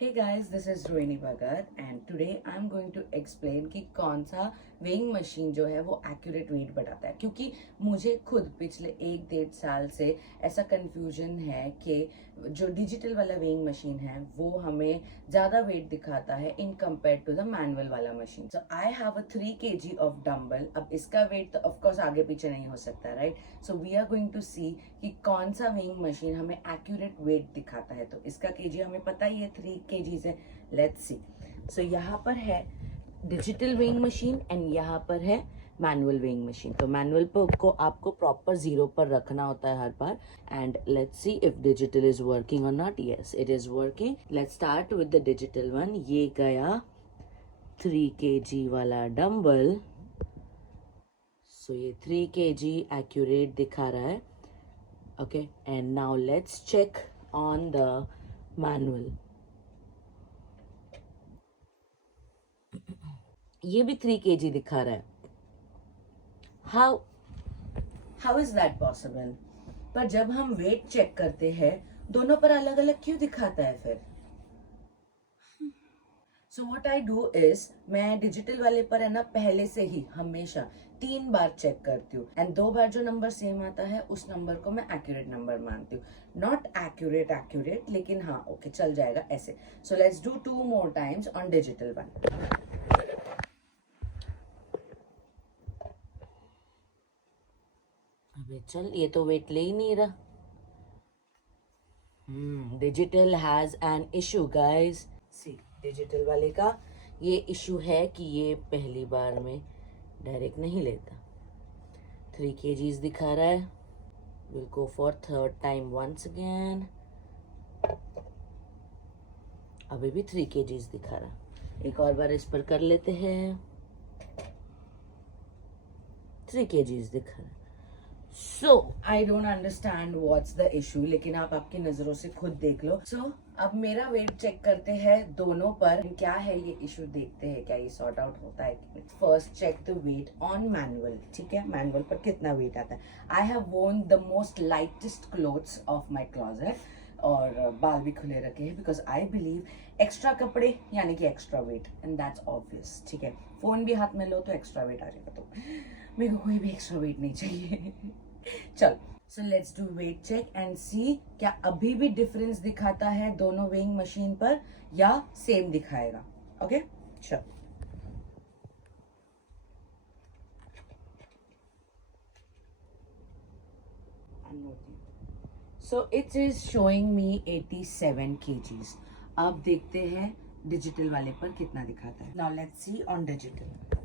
Hey guys, this is Rohini Bhagat and today I am going to explain कि कौन सा weighing machine जो है वो एक्यूरेट वेट बताता है, क्योंकि मुझे खुद पिछले 1-1.5 साल से ऐसा कंफ्यूजन है कि जो डिजिटल वाला वेइंग मशीन है वो हमें ज़्यादा वेट दिखाता है in compare to the manual वाला machine. So I have a 3 kg of dumbbell. अब इसका वेट तो ऑफकोर्स आगे पीछे नहीं हो सकता, right? So we are going to see कि कौन सा वेइंग मशीन हमें एक्यूरेट वेट दिखाता है। तो इसका केजी हमें पता ही है 3 kg है। Let's see. सो यहाँ पर है डिजिटल वेइंग मशीन एंड यहाँ पर है मैनुअल वेइंग मशीन। तो मैनुअल पर को आपको प्रॉपर 0 पर रखना होता है हर बार। And let's see if digital is working और not. Yes, it is working. Let's start with the digital one. ये गया 3 kg वाला डंबल। सो ये 3 kg एक्यूरेट दिखा रहा है। Okay, and now let's check on the manual. ये भी 3 kg दिखा रहा है। How is that possible? पर जब हम वेट चेक करते हैं दोनों पर अलग अलग क्यों दिखाता है फिर? So what I do is, मैं डिजिटल वाले पर है ना पहले से ही हमेशा 3 बार चेक करती हूँ एंड 2 बार जो नंबर सेम आता है उस नंबर को मैं एक्यूरेट नंबर मानती हूँ। नॉट एक्यूरेट लेकिन हाँ ओके चल जाएगा ऐसे। So let's do 2 more times on digital one. अबे चल, ये तो वेट ले ही नहीं रहा। Digital has an issue guys. See, digital वाले का ये इशू है कि ये पहली बार में डायरेक्ट नहीं लेता। 3 kgs दिखा रहा है। Will go for third time once again. अभी भी 3 kgs दिखा रहा। एक और बार इस पर कर लेते हैं। 3 kgs दिखा रहा। So I don't understand what's the issue, लेकिन आप आपकी नजरों से खुद देख लो। सो अब मेरा वेट चेक करते हैं दोनों पर, क्या है ये इशू, देखते हैं क्या ये सॉर्ट आउट होता है। First check the weight on manual. ठीक है, मैनुअल पर कितना वेट आता है। I have worn the most lightest clothes of my closet और बाल भी खुले रखे हैं बिकॉज आई बिलीव एक्स्ट्रा कपड़े यानी कि extra weight and that's obvious. ठीक है, फोन भी हाथ में लो तो एक्स्ट्रा वेट आ जाएगा, तो मेरे को कोई भी एक्स्ट्रा वेट नहीं चाहिए। चल, so let's do weight check and see क्या अभी भी डिफरेंस दिखाता है दोनों वेइंग मशीन पर या सेम दिखाएगा। ओके चल। So it is showing me 87 kgs। अब देखते हैं डिजिटल वाले पर कितना दिखाता है। Now let's see on digital.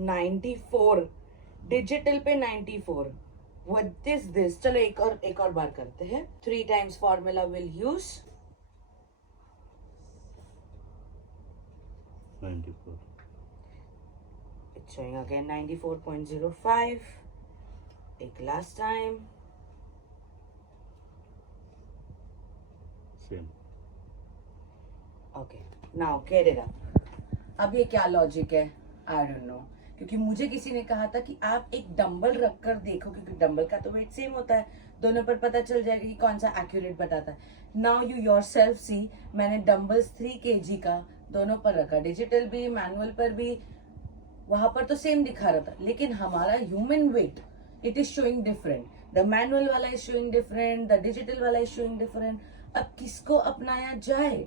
94 digital पे 94। What is this? चलो एक और बार करते हैं। 3 times formula will use. 94 it's showing again 94.05। एक last time. Same. Okay, now get it up. अब ये क्या लॉजिक है? आई डोंट नो, क्योंकि मुझे किसी ने कहा था कि आप एक डंबल रखकर देखो, क्योंकि डंबल का तो वेट सेम होता है, दोनों पर पता चल जाएगा कि कौन सा एक्यूरेट बताता है। नाउ यू योरसेल्फ सी, मैंने डंबल्स 3 kg का दोनों पर रखा, डिजिटल भी मैनुअल पर भी, वहां पर तो सेम दिखा रहा था, लेकिन हमारा human weight it is showing different. The manual वाला is showing different, the digital वाला इज शोइंग डिफरेंट। अब किसको अपनाया जाए?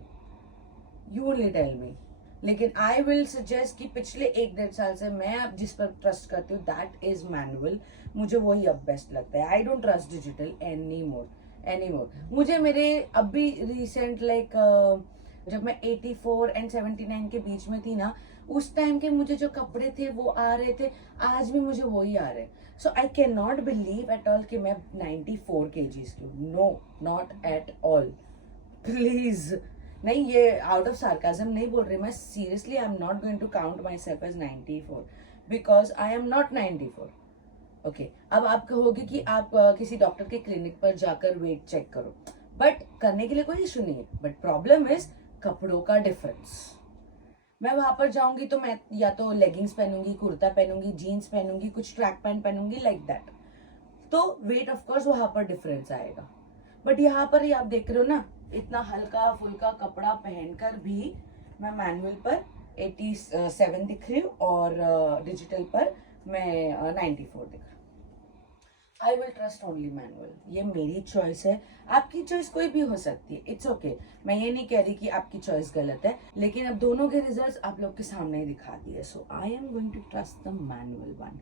You only tell me. लेकिन आई विल सजेस्ट कि पिछले 1-1.5 साल से मैं अब जिस पर ट्रस्ट करती हूँ दैट इज मैनुअल। मुझे वही अब बेस्ट लगता है। I don't trust digital any more. मुझे मेरे अभी रिसेंट जब मैं 84 एंड 79 के बीच में थी ना, उस टाइम के मुझे जो कपड़े थे वो आ रहे थे, आज भी मुझे वही आ रहे हैं। So I can not believe at all कि मैं 94 kgs की हूँ। No, not at all. Please नहीं, ये आउट ऑफ सार्काज्म नहीं बोल रही मैं, seriously I am not going to count myself as 94 because I am not 94। Okay, अब आप कहोगे कि आप किसी डॉक्टर के क्लिनिक पर जाकर वेट चेक करो, बट करने के लिए कोई इशू नहीं है, बट प्रॉब्लम इज कपड़ों का डिफरेंस। मैं वहां पर जाऊंगी तो मैं या तो लेगिंग्स पहनूंगी, कुर्ता पहनूंगी, जीन्स पहनूंगी, कुछ ट्रैक पैंट पहनूंगी, लाइक दैट, तो वेट ऑफ कोर्स वहां पर डिफरेंस आएगा। बट यहाँ पर ही आप देख रहे हो ना, इतना हल्का फुल्का कपड़ा पहनकर भी मैं मैनुअल पर 87 दिख रही हूँ और डिजिटल पर मैं 94 दिख रही हूँ। I will trust only manual, ये मेरी चॉइस है, आपकी चॉइस कोई भी हो सकती है, इट्स ओके मैं ये नहीं कह रही कि आपकी चॉइस गलत है, लेकिन अब दोनों के रिजल्ट्स आप लोग के सामने ही दिखा दिए। So I am going to trust the manual one,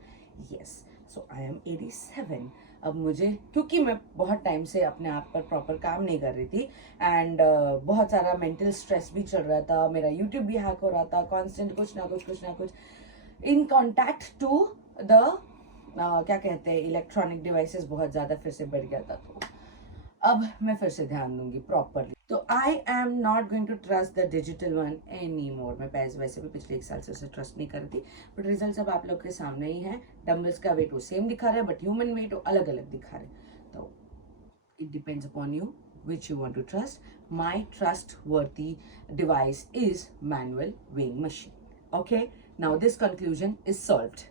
yes. So I am 87। अब मुझे, क्योंकि मैं बहुत टाइम से अपने आप पर प्रॉपर काम नहीं कर रही थी एंड बहुत सारा मेंटल स्ट्रेस भी चल रहा था, मेरा यूट्यूब भी हैक हो रहा था, कॉन्स्टेंट कुछ ना कुछ इन कॉन्टैक्ट टू द क्या कहते हैं इलेक्ट्रॉनिक डिवाइसेस बहुत ज्यादा फिर से बढ़ गया था, तो अब मैं फिर से ध्यान दूंगी प्रॉपरली। तो I am not going to trust the digital one any more. मैं वैसे भी पिछले 1 साल से उसे ट्रस्ट नहीं कर रही थी, बट रिजल्ट अब आप लोग के सामने ही है। डम्बल्स का वेट वो सेम दिखा रहा है, बट ह्यूमन वेट वो अलग अलग दिखा रहे हैं। तो it depends upon you which you want to trust. My trustworthy device is manual weighing machine. Okay, now this conclusion is solved.